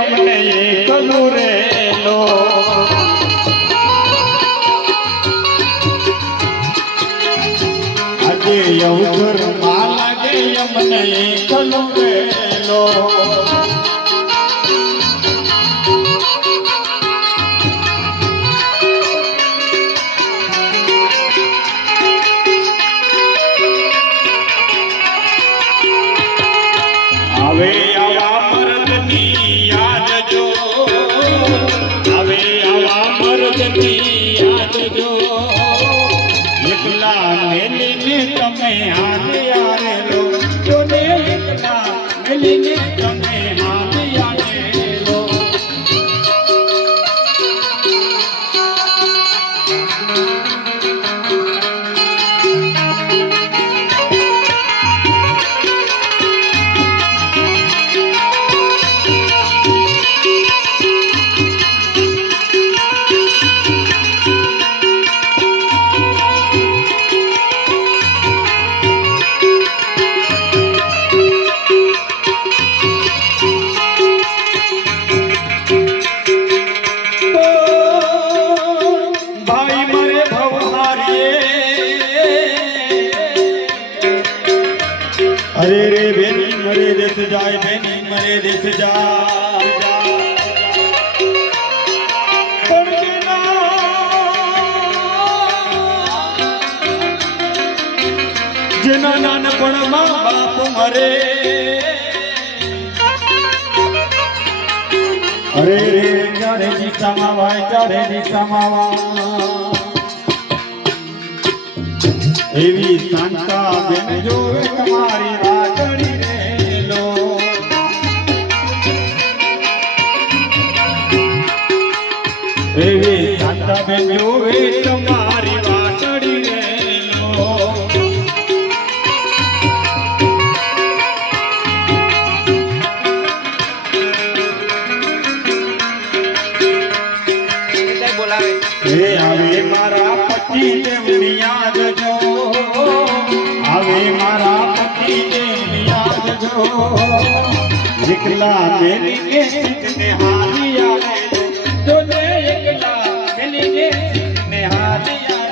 અમને એકલું રેલો આજે અવસર માં લાગે અમને એકલું રેલો હવે આવા મર્દની યાદ જો હવે આવા મર્દની યાદ જો એકલા મેલીને તમે હાથે આવેલો જોને એકલા મેલીને તમે હાથે આવેલો अरे रे बेनी मरे देश जाए बेनी मरे देश जेना नानपण मां बाप मरे अरे रे चारे दिशा मावाय चारे दिशा मावा एवी शांता बेन जोवे तुम्हारी रागड़ी रेलो एवी शांता बेन जोवे तुम्हारी रागड़ी रेलो हे आवे मारा पति देवनी याद जो आवे मारा पति देवनी याद जो एकला मेरी के ने हाली आवे जो ने एकला मेरी के ने हाली आवे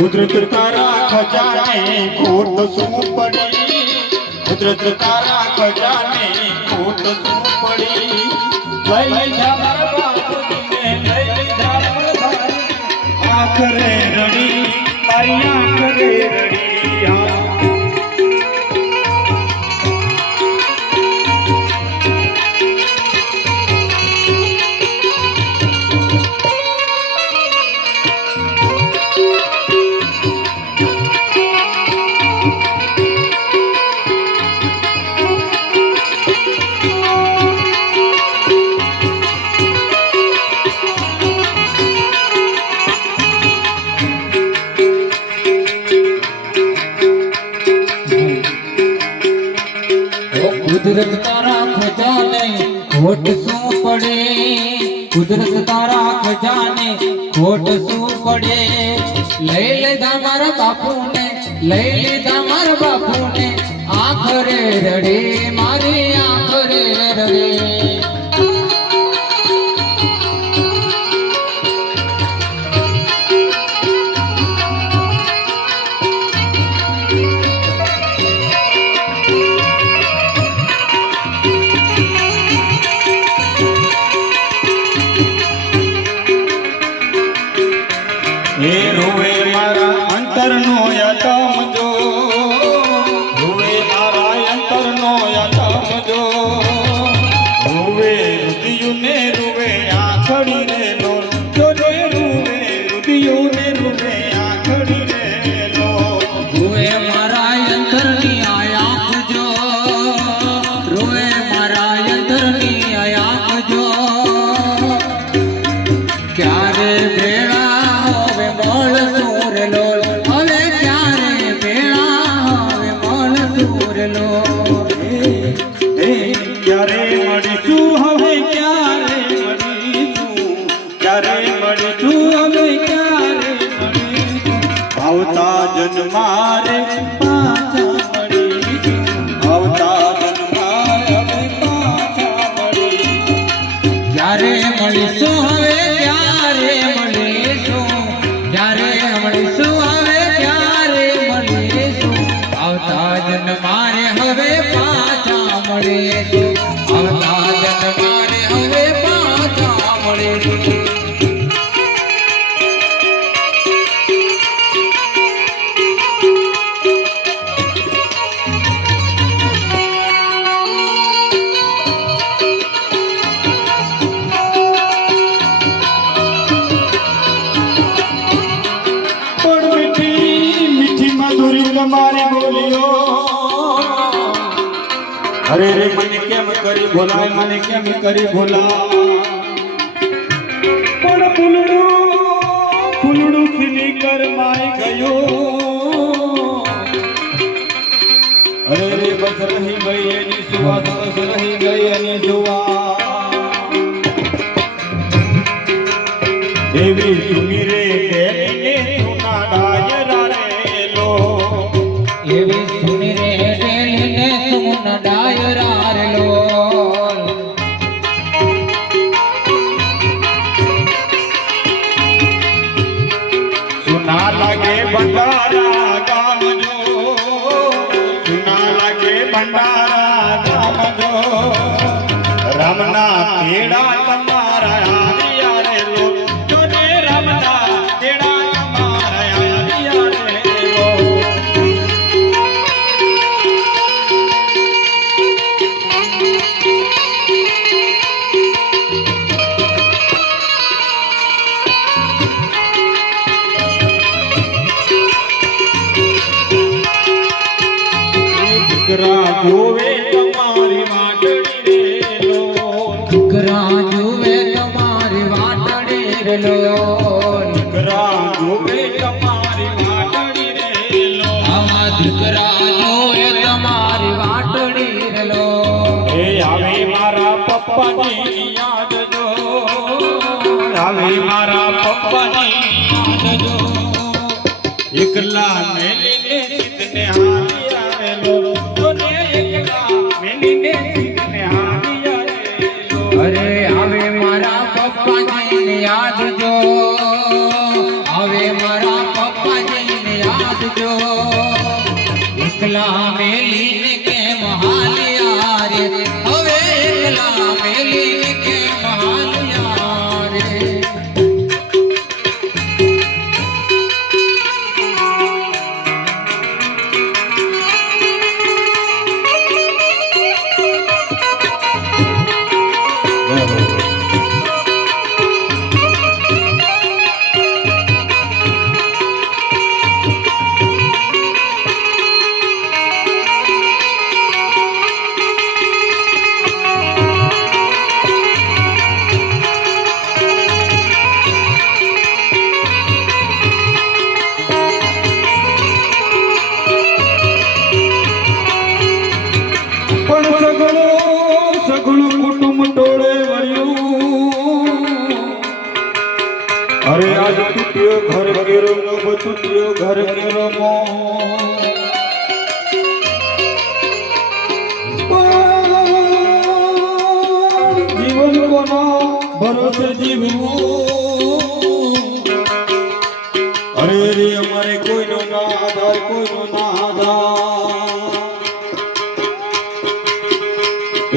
कुदरत तारा खजाने खोट सू पड़ी कुदरत तारा खजाने खोट सू पड़ी लई जा मारा बाप ने लई जा मारा आखरे रड़ी तारी आखरे रड़ी कुदरत तारा खजाने खोट सू पड़े कुदरत तारा खजाने खोट सू पड़े ले लीधा मारा बापू ने ले लीधा मारा बापू ने आखरे रड़े मारे आखरे रड़े रोवे मारा अंतर नो यतम जो આવતા જન મારે હવે પાછા મળે આવતા જન મારે હવે પાછા મળે તમારી બોલીઓ અરે રે મને કેમ કરી ભોલાય મને કેમ કરી ભોલા પણ ફૂલડું ખીલી કર માય ગયો અરે રે બસ રહી ગઈ એની સુવાસ બસ રહી ગઈ એની સુવાસ દેવી સુમી રે ડેલીને સુના ડાયરા રે લો એવી સુની રે ડેલીને સુના ડાયરા રે લો સુના લાગે ભંડારા ગામ જો સુના લાગે ભંડારા ગામ જો રામના તેડા તમારા આવ્યા રે લો જોને રામના તેડા તમારા આવ્યા રે લો દીકરા જોવે તમારી વાટડી રે લો દીકરા જોવે તમારી વાટડી રે લો દીકરા જોવે તમારી વાટડી રે લો આમાં દીકરા જોવે તમારી વાટડી રે લો એ આવે મારા પપ્પાની યાદ જો આવે મારા પપ્પાની યાદ જો એકલા મેલીને સિદ્ધને હાલ્યા રે લો જોને એકલા મેલીને સિદ્ધને હાલ્યા રે લો અરે આવે મારા પપ્પાજીને યાદ જો આવે મારા પપ્પાજીને યાદ જો એકલા મેલીને કેમ હાલ્યા રે હવે એકલા મેલીને કેમ હાલ્યા રે સગળું કુટુંબ ટોળે વળ્યું અરે આજ તૂટ્યો ઘર કેરો નભ તૂટ્યો ઘર કેરો મો જીવન કોના ભરોસે જીવવું અરે રે અમારે કોઈનો ના આધાર કોઈનો ના આધાર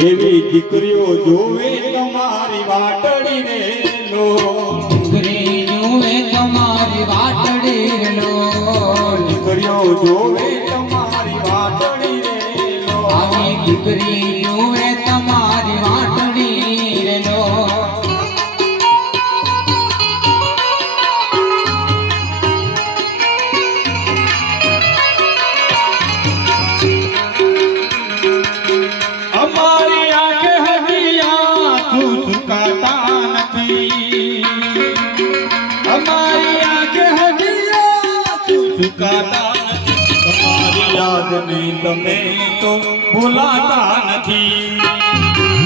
એવી દીકરીઓ જોવે તમારી વાટડી રે લો દીકરી જોવે તમારી વાટડી રે લો દીકરીઓ જોવે તમારી વાટડી રે લો આવી દીકરી જોવે તમારી વાટડી રે લો અમારી આંખે હજી આંસુ સુકાતા નથી અમારી આંખે હજી આંસુ સુકાતા નથી તમારી યાદને તમે તો ભૂલાતા નથી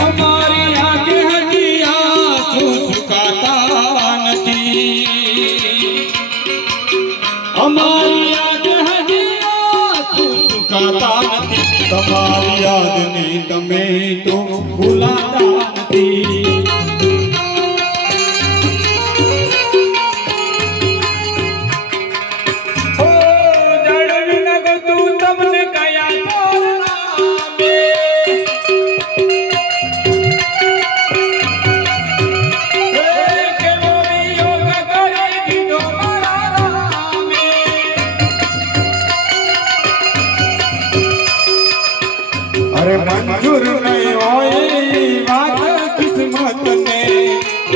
અમારી આંખે હજી આંસુ સુકાતા નથી અમારી આંખે હજી આંસુ સુકાતા નથી તમારી યાદને તમે તો ભૂલાતા નથી. ઓ જાણવી ન ગતું તમને કયા નામે, કેવો વિયોગ કરી દીધો મારા રામે. અરે મંજૂર નહીં હોય વાત કિસ્મત ને,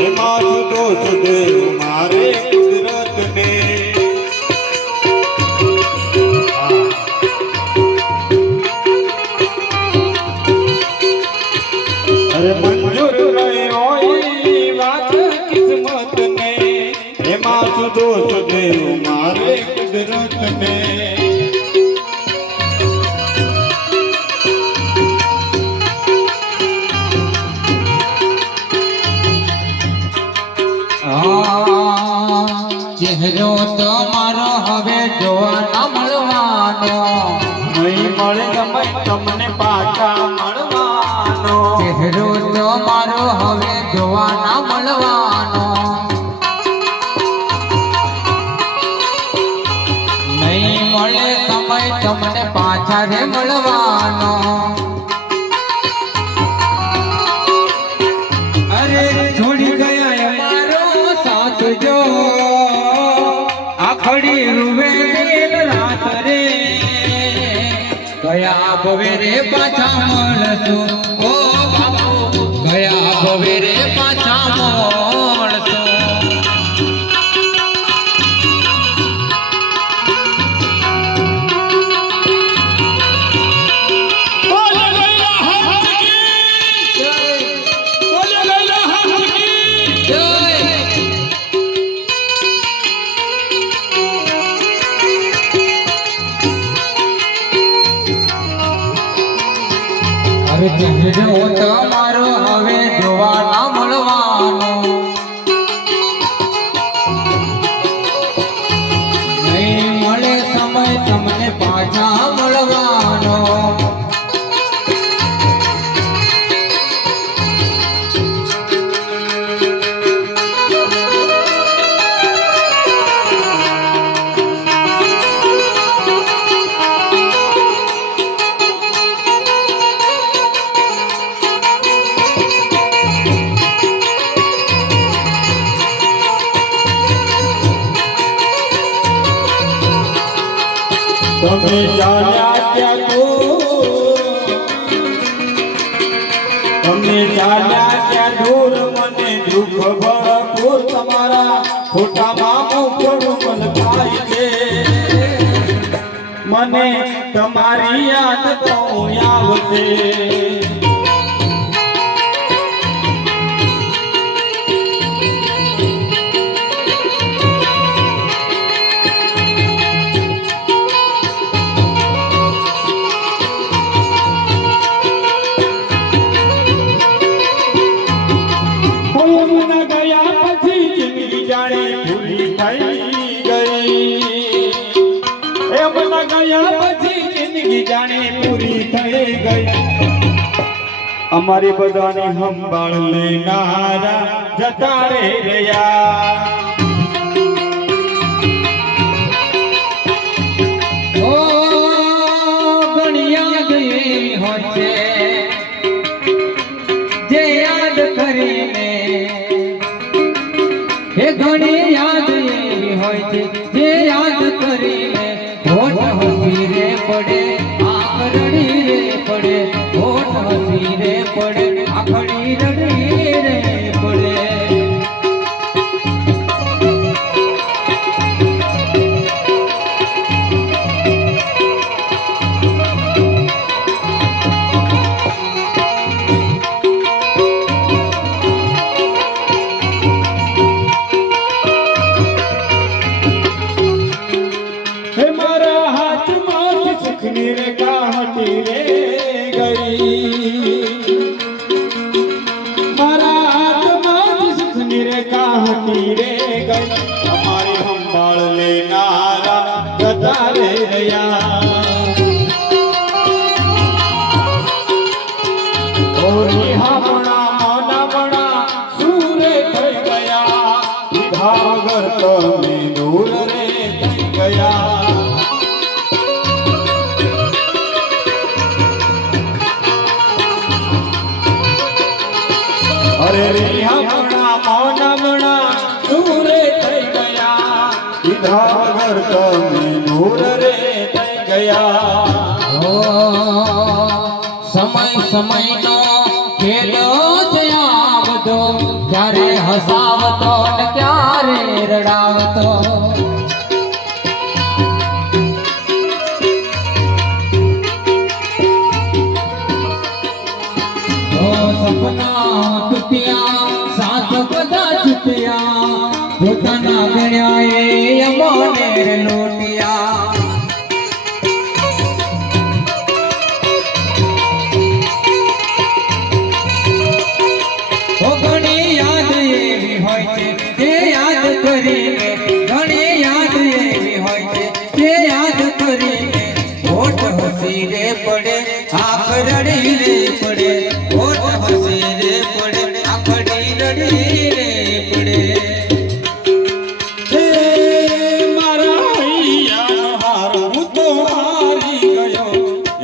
એમાં શું દોષ દેવ મારે કુદરત ને. અરે મંજૂર નહીં હોય વાત કિસ્મત ને, એમાં શું દોષ દેવ મારે કુદરત ને. ચહેરો તમારો હવે જોવા ન મળવાનો, નહીં મળે સમય તમને પાછા મળવાનો. ચહેરો તમારો હવે જોવા ન મળવાનો, નહીં મળે સમય તમને પાછા રે મળવાનો. અરે છોડી ગયા અમારો સાથ જો, આખડી રૂવે દિલ રાત રે, ગયા ભવે રે પાછા મળશું. ઓ બાપુ ગયા ભવે રે પાછા મળશું. ચહેરો તમારો હવે જોવા ના મળવાનો, નહીં મળે સમય તમને પાછા મળવાનો. તમે ચાલ્યા ત્યાં દૂર, તમે ચાલ્યા ત્યાં દૂર, મને દુઃખ ભરપૂર તમારા ખોટામાં મુખડું મન થાય છે. મને તમારી યાદ તો આવશે. અમારી બધાને સંભાળ લેનારા જતા રે રહ્યા. ઓ ઘણી યાદ એવી હોય છે જે યાદ કરીને, હે ઘણી યાદ એવી હોય છે જે યાદ કરીને હોઠ હસી રે પડે, આંખ રડી રે પડે, હોઠ હસી રે પડે, આંખડી રડી રે પડે. ગૌરી હામણા મોના મણા સૂરે થઈ ગયા દીધા વગર તમે દૂર રે થઈ ગયા અરે રે હામણા મોના મણા સૂરે થઈ ગયા દીધા વગર તમે દૂર રે થઈ ગયા સમય સમયનો ખેલો છે આ બધો ક્યારે હસાવતો ને ક્યારે રડાવતો સપના તૂટ્યા સાથ બધા છૂટ્યા પોતાના ગણ્યા એ અમને લોટિયા ઘણી યાદ એવી હોય છે તે યાદ કરીને ઘણી યાદ એવી હોય છે તે યાદ કરીને હોઠ હસી રે પડે આંખ રડી રે પડે હોઠ હસી રે પડે આંખ રડી રે પડે મારા હૈયાનો હાર હું તો હારી ગયો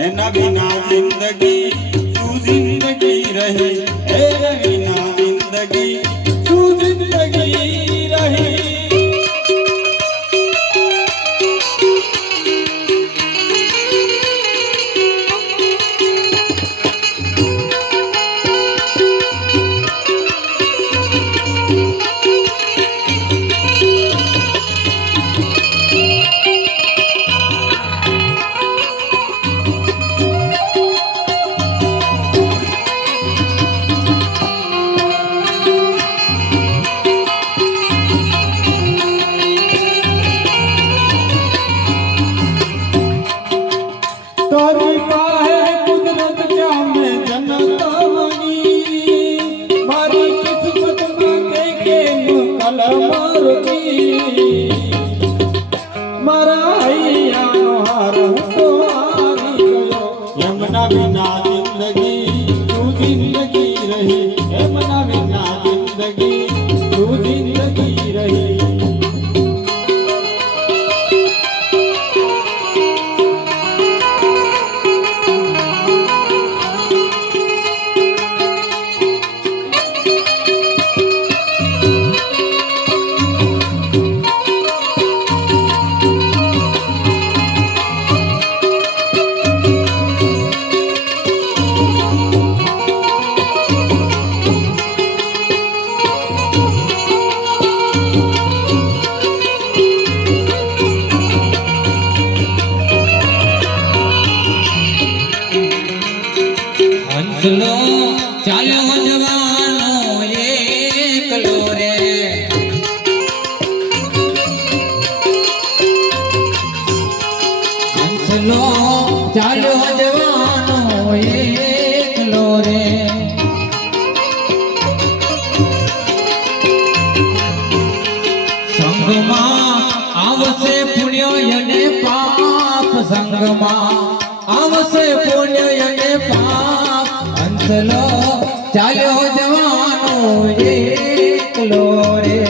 એના વિના જિંદગી શું જિંદગી રહી એના વિના જિંદગી શું જિંદગી રહી તારી પાસે કુદરત ક્યાં મેં જન્નત માંગી મારી કિસ્મતમાં કે કલમ રૂકી મારા હૈયાનો હાર હું તો હારી ગયો એમના વિના જિંદગી શું જિંદગી રહી એમના વિના જિંદગી શું જિંદગી રહી હંસલો ચાલ્યો જવાનો એકલો રે હંસલો ચાલ્યો જવાનો એકલો રે સંગમાં આવશે પુણ્ય અને પાપ સંગમાં આવશે પુણ્ય અને પાપ હંસલો ચાલ્યો જવાનો એકલો રે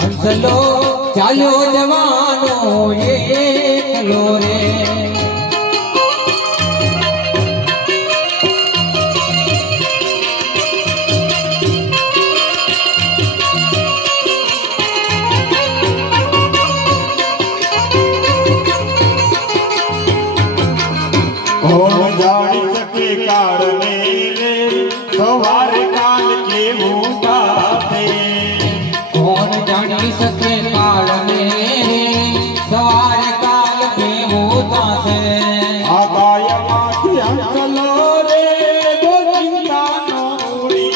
હંસલો ચાલ્યો જવાનો એકલો રે કોણ જાણી શકે કાળને રે સવારે કાલ કેવું થાશે કોણ જાણી શકે કાળને સવારે કાલ કેવું થશે આ કાયમાંથી હંસલો રે બહુ ચિંતા ન ઉડી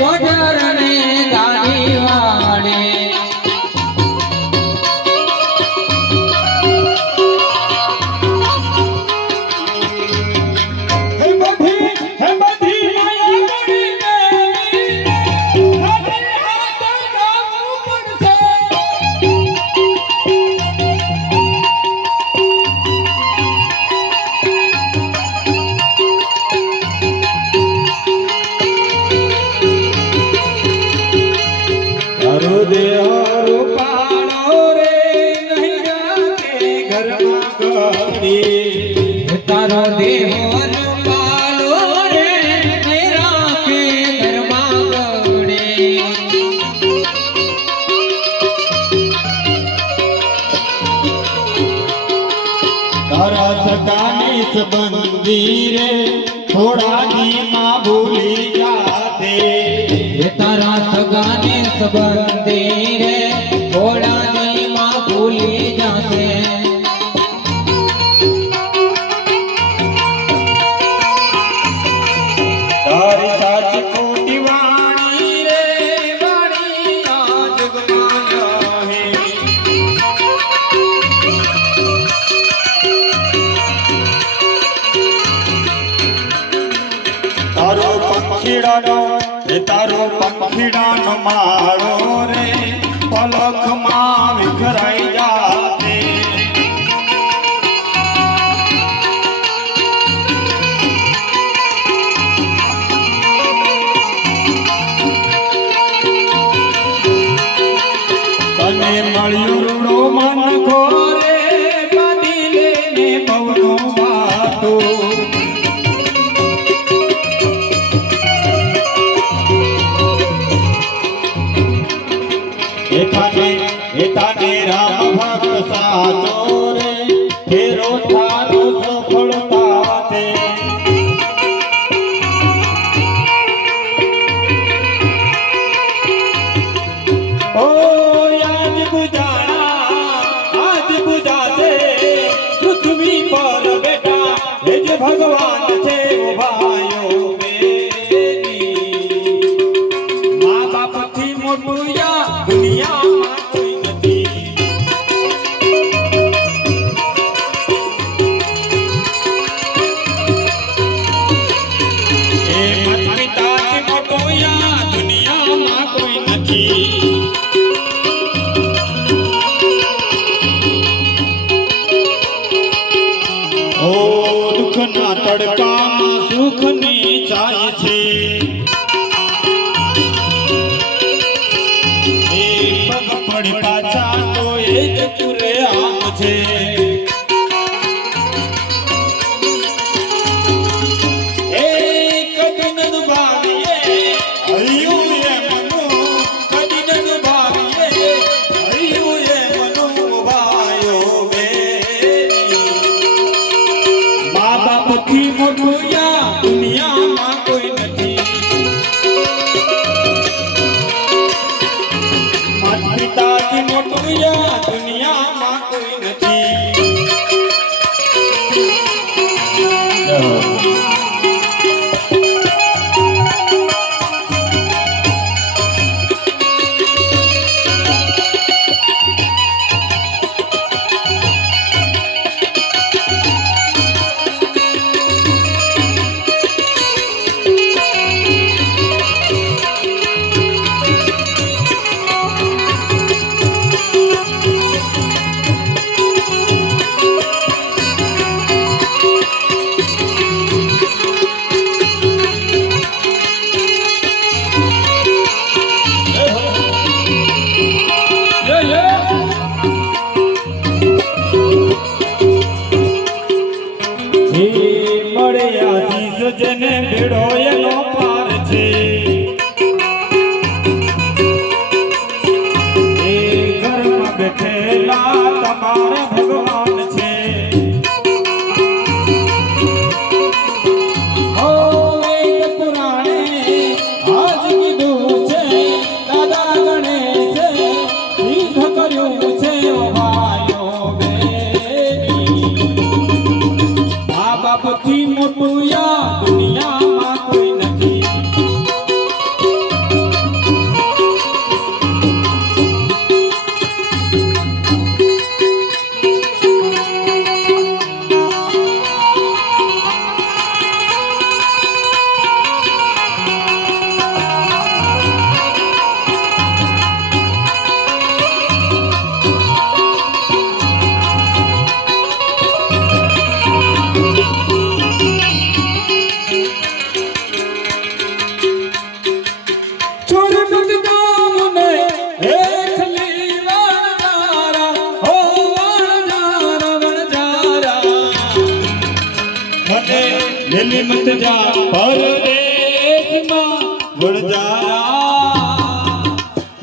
ગોજરને ગાડી વાળે હે બધી માયા ગોરી મેલી હાથે હાથ ગાવું પડશે તારો દેહ રૂપાળો રે નહીં રાખે ઘરમાં ઘડી તારો દેહ રૂપાલો રે નહીં રાખે ઘરમાં ગવડે તારા સગાની સંબંધી રે થોડા દીમાં ભૂલી જાતે તારા સગાને સંબંધી રે ભોળાની માં ભૂલી જાશે તારી સાચી ખોટી વાણી રે વાણી આ જગમાં રહે તારો પંખીડાનો માળો રે પલખમાં વિખરાઈ જાતે તને મળ્યું રૂડો મન ખોરે બાંધી લેને બહુનો વાતો એતાને રામ ભક્ત સાચો રે ફેરો થારો સફળતા તે ઓ આજ બુજાશે પૃથ્વી પર બેટા એ જે ભગવાન છે ઓ ભાઈઓ બેની મા બાપથી મોટું યા દુનિયામાં કોઈ નથી એ મત પિતાથી મોટો યા દુનિયામાં કોઈ નથી ઓ દુઃખના તડકામાં મત જા પરદેશમાં વણજારા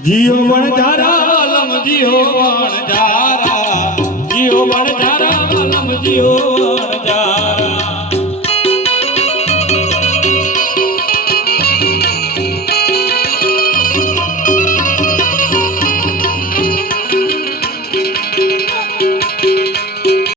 જીઓ વણજારા વાલમ જીઓ વણજારા જીઓ વણજારા વાલમ જીઓ વણજારા